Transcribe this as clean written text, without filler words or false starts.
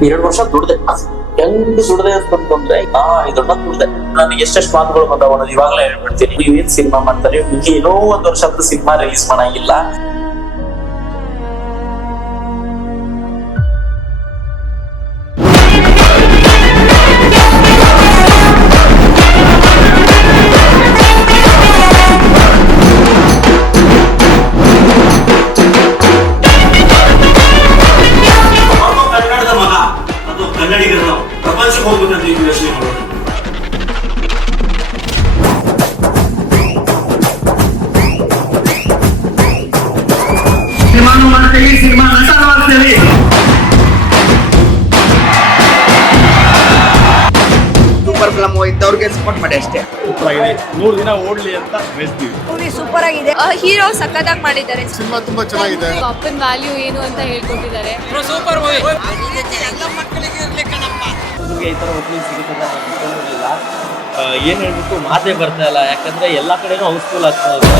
2 ವರ್ಷ ದುಡ್ದೆ. ಹೆಂಗ್ ದುಡ್ದೆ ಅಂತಂದ್ರೆ ಇದನ್ನ ದುಡ್ದೆ. ನನಗೆ ಎಷ್ಟೆಷ್ಟು ಮಾತುಗಳು ಬಂದಾವ ಅನ್ನೋದು ಇವಾಗಲೇ ಹೇಳ್ಬಿಡ್ತೀನಿ. ನೀವು ಏನ್ ಸಿನಿಮಾ ಮಾಡ್ತಾರೆ, ಏನೋ 1 ವರ್ಷ ಅಂತ ಸಿನಿಮಾ ರಿಲೀಸ್ ಮಾಡಂಗಿಲ್ಲ. ಪ್ರಪಂಚಕ್ಕೆ ಹೋಗ್ಬೇಕಂತ ಯೋಚನೆ ಮಾಡೋದು. ಸಿನಿಮಾನು ಮಾಡ್ತೀವಿ, ಸಿನಿಮಾ ನಟ ಮಾಡ್ತೀವಿ. ಸೂಪರ್ ಫಿಲಮ್ ಇದ್ದವ್ರಿಗೆ ಸಪೋರ್ಟ್ ಮಾಡಿ ಅಷ್ಟೇ. ಸೂಪರ್ ಆಗಿದೆ, 100 ದಿನ ಓಡ್ಲಿ ಅಂತ ಬಯಸ್ತೀವಿ. ಮೂವಿ ಸೂಪರ್ ಆಗಿದೆ. ಹೀರೋ ಸಖತ್ತಾಗಿ ಮಾಡಿದ್ದಾರೆ. ಸಿನಿಮಾ ತುಂಬಾ ಚೆನ್ನಾಗಿದೆ. ಅಪ್ಪನ ವ್ಯಾಲ್ಯೂ ಏನು ಅಂತ ಹೇಳ್ಕೊಟ್ಟಿದ್ದಾರೆ. Super movie. ಈ ಥರ ಓಪನಿಂಗ್ ಸಿಗುತ್ತೆ ಅಂತ ಅನ್ಕೊಂಡಿರಲಿಲ್ಲ. ಏನು ಹೇಳ್ಬೇಕು ಮಾತೇ ಬರ್ತಾ ಇಲ್ಲ, ಯಾಕಂದರೆ ಎಲ್ಲ ಕಡೆನೂ ಹೌಸ್ಫುಲ್ ಆಗ್ತಾ ಇದೆ.